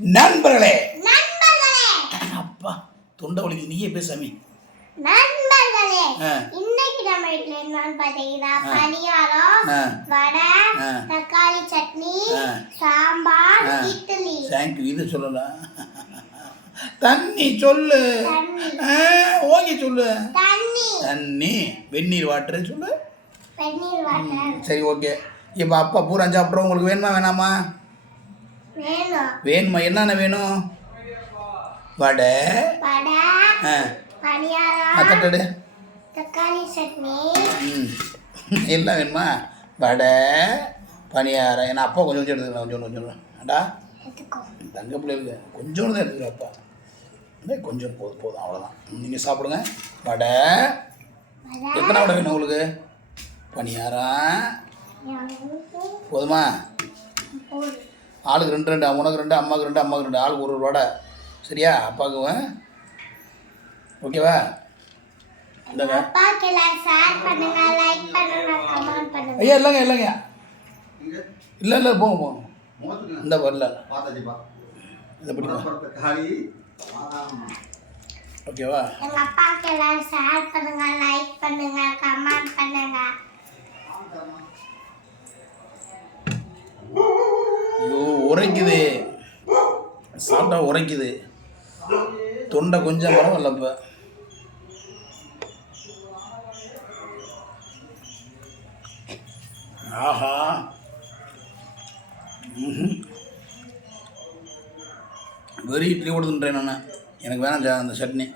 நண்பர்களே. நண்பர்களே. அப்பா தொண்டை வலிக்குது நீயே பேசாமி நண்பர்களே ஆ. இன்னைக்கு நம்ம வீட்ல என்னன்னு பாத்தீங்கன்னா பணியாரம். வடை. தக்காளி சட்னி. சாம்பார். இட்லி. தேங்க்யூ இது சொல்லலாம் தண்ணி சொல்லு. ஓகே சொல்லு. தண்ணி. தண்ணி. வெந்நீர் வாட்டர் சொல்லு. சரி ஓகே. இப்போ அப்பா பூரா சாப்பிட்றோம். உங்களுக்கு வேணுமா வேணாமா? வேணும். என்னென்ன வேணும்? வடை. தட்டடு தக்காளி சட்னி. எல்லாம் வேணுமா? வடை பணியாரம். ஏன்னா அப்பா கொஞ்சம் கொஞ்சம் எடுத்துக்கலாம். கொஞ்சம் கொஞ்சம் எடுத்துக்கோ. தங்க பிள்ளைகளுக்கு கொஞ்சோண்டு தான் எடுத்துக்கிறேன் அப்பா. கொஞ்சம் போதும் போதும். அவ்வளோதான் நீங்கள் சாப்பிடுங்க. வடை. எத்தனை வடை வேணும் உங்களுக்கு? பணியாரம். போதுமா. ஆளுக்கு ரெண்டு ரெண்டு உனக்கு ரெண்டு அம்மாவுக்கு ரெண்டு அம்மாவுக்கு ரெண்டு. ஆளுக்கு ஒரு ஒரு சரியா? அப்பாவுக்கு. ஓகேவா? இந்தாங்க. ஐயா இல்லைங்க இல்லைங்க. இல்லை இல்லை போங்க போங்க. இந்த வரல. இதை பிடிக்கும் ஓகேவா? எங்க அப்பாக்கு எல்லாம் ஷேர் பண்ணுங்க லைக் பண்ணுங்க கமெண்ட் பண்ணுங்க. உரைக்குது. சாப்பிட்டா உரைக்குது. தொண்டை கொஞ்சம் பரவாயில்ல இப்போ ஆஹா. ம்ஹும். வெறி இட்லி கொடுத்துட்டேன் நான். எனக்கு வேணாம் அந்த சட்னி.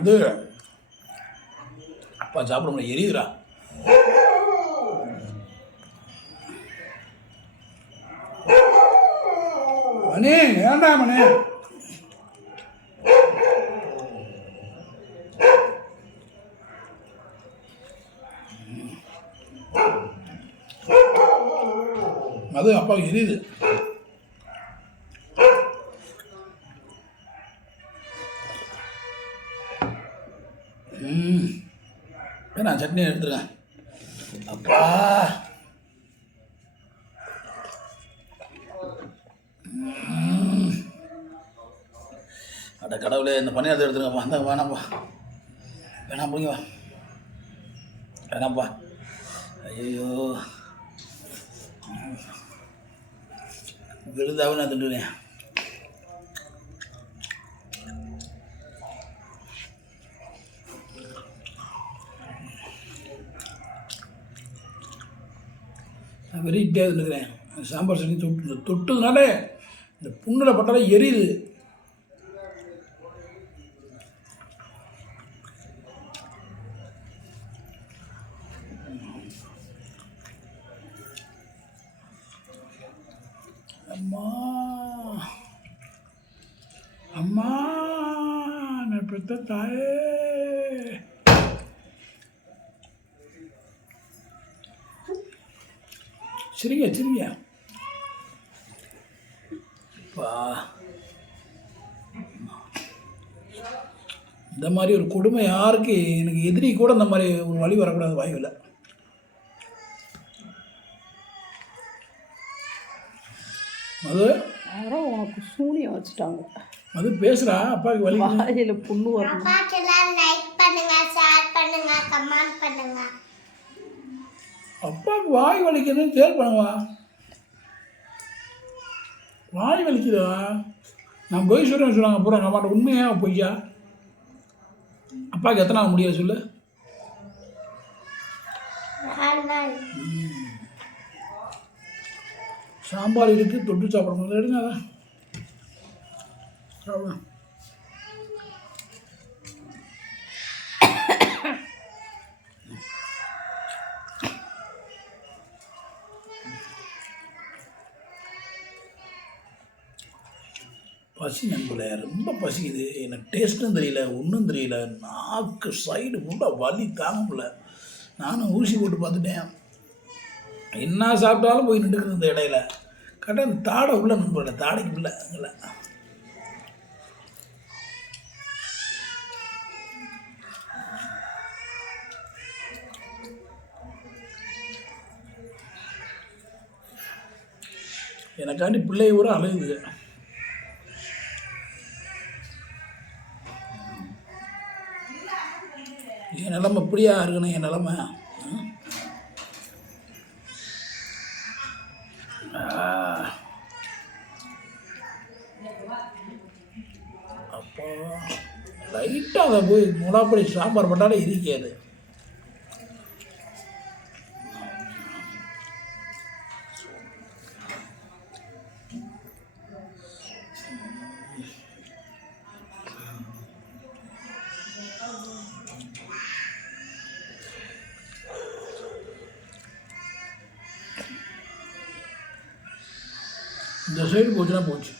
அது அப்பா சாப்பிட முடியல எரியுதுரா மணி ஏன்டா மணி? அது அப்பாவுக்கு எரியுது. சட்னி எடுத்துருக்கேன் அப்பா. அட கடவுளே இந்த பணியாரத்தை எடுத்துருங்கப்பா அந்த வேணாம்ப்பா வேணாம் பிடிங்க வேணாம்ப்பா ஐயோ விழுதாவே நான் திண்டுறேன் வெறி வெறிட்டே இருக்கிறேன். சாம்பார் சட்னி தொட்டு தொட்டதுனாலே இந்த புண்ணில் பட்டாலே எரியுது. அம்மா. அம்மா நான் பெற்ற தாயே. சரிங்க சரிங்க. அப்பா. இந்த மாதிரி ஒரு கொடுமை யாருக்கு? எனக்கு எதிரி கூட இந்த மாதிரி ஒரு வழி வரக்கூடாது வாய்வில் அது யாரோ உனக்கு சூனியம் வச்சுட்டாங்க. அது பேசுகிறா அப்பாவுக்கு வலி. வாயில புண்ணு எல்லாம் லைக் பண்ணுங்க ஷேர் பண்ணுங்க கமெண்ட் பண்ணுங்க. அப்பாவுக்கு வாய் வலிக்குதுன்னு சேல் பண்ணுவா. வாய் வலிக்குதா? நான் பொய் சொல்கிறேன் சொல்லுவாங்க பூரா அம்மாட்ட உண்மையா பொய்யா? அப்பாவுக்கு எத்தனை நாள் முடியாது சொல்லு சாம்பார் இருக்குது தொட்டு சாப்பிட முடியாது எடுங்க அதை. பசி நண்பர்களே ரொம்ப பசிக்குது. எனக்கு டேஸ்ட்டும் தெரியல ஒன்றும் தெரியல. நாக்கு சைடு ஃபுல்லாக வலி தாங்க முடியல. நானும் ஊசி போட்டு பார்த்துட்டேன். என்ன சாப்பிட்டாலும் போய் நின்றுக்குது இந்த இடையில. கரெக்டாக அந்த தாடை உள்ள நண்பர்கள தாடைக்கு உள்ள அங்கே எனக்காண்டி பிள்ளை ஊரா அழுகுது. என் நிலமை இப்படியா இருக்கணும் என் நிலமை. அப்போ லைட்டாக அதை போய் முடாப்படி சாம்பார் பண்ணாலே இருக்காது இந்த சைடு போச்சுன்னா போச்சு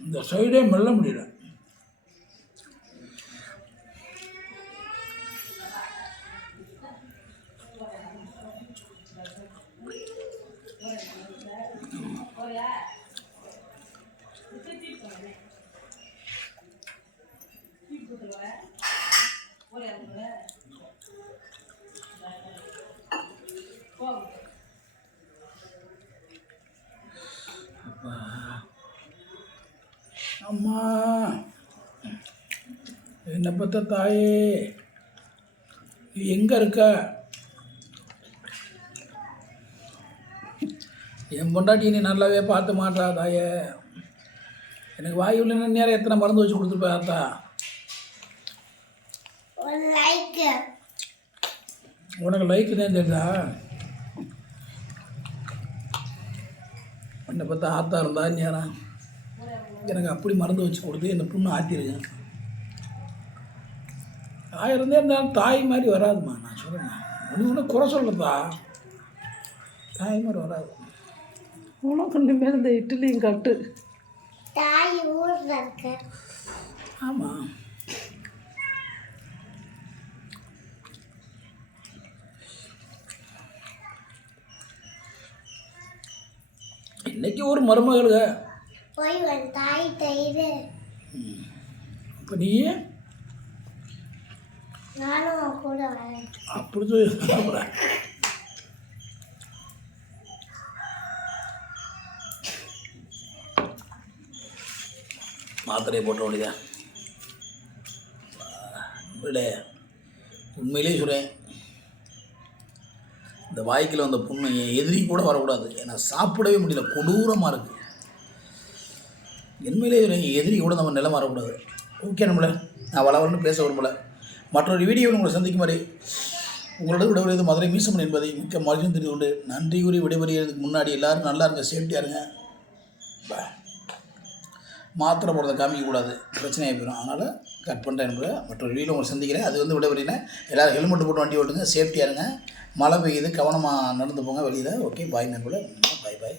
இந்த சைடே மெல்ல முடியல அம்மா என்னை பற்ற தாயே? நீ எங்கே இருக்க? என் பொண்டாட்டி நீ நல்லாவே பார்த்து மாட்டா தாயே. எனக்கு வாய் உள்ள நேரம் எத்தனை மருந்து வச்சு கொடுத்துருப்பா அத்தா உனக்கு லைக்கு தான் தெரியுதா? என்னை பார்த்தா ஆத்தா இருந்தா நேரம் எனக்கு அப்படி மருந்து வச்சு கொடுத்து இந்த புண்ணு ஆற்றிருக்கேன் ஆயிருந்தே இருந்தாலும் தாய் மாதிரி வராதும்மா. நான் சொல்கிறேன் ஒன்று ஒன்று குறை சொல்லத்தா தாய் மாதிரி வராது. உனக்கு இனிமேல் இந்த இட்லியும் கட்டு. தாய் ஊர்ல இருக்கு. ஆமாம் இன்னைக்கு ஒரு மருமகளுக போய் தாய் தயிர். இப்போ நீ நானும் கூட வரேன். அப்படி சொல்லி மாத்திரையை போட்ட வேண்டியதா விட உண்மையிலே சொல்கிறேன் இந்த வாய்க்கில் வந்த புண்ணு என் எதிரி கூட வரக்கூடாது. ஏன்னா சாப்பிடவே முடியல. கொடூரமாக இருக்குது உண்மையிலே சொல்கிறேன் எதிரி கூட நம்ம நிலம் வரக்கூடாது. ஓகே நம்மள. நான் வளவலன்னு பேச விரும்பலை. மற்றொரு வீடியோவில் உங்களை சந்திக்கும் வரை உங்களோட விடைபெறுவது மதுரை மீசமன் என்பதை மிக்க மகிழ்ச்சி தெரிந்து கொண்டு நன்றி கூறி விடைபெறுகிறதுக்கு முன்னாடி எல்லாரும் நல்லா இருங்க சேஃப்டியாக இருங்க. மாத்திரை போடுறதை காமிக்கக்கூடாது பிரச்சனையாக போயிடும் அதனால் கட் பண்ணுறேன் என்பதை மற்றொரு வீடியோ உங்களை சந்திக்கிறேன். அது வந்து விடைபெறினேன் எல்லோரும் ஹெல்மெட் போட்டு வண்டி ஓட்டுங்க சேஃப்டியாக இருங்க. மழை பெய்யுது கவனமாக நடந்து போங்க வெளியில். ஓகே பாய் நண்பர்களே. பாய் பாய்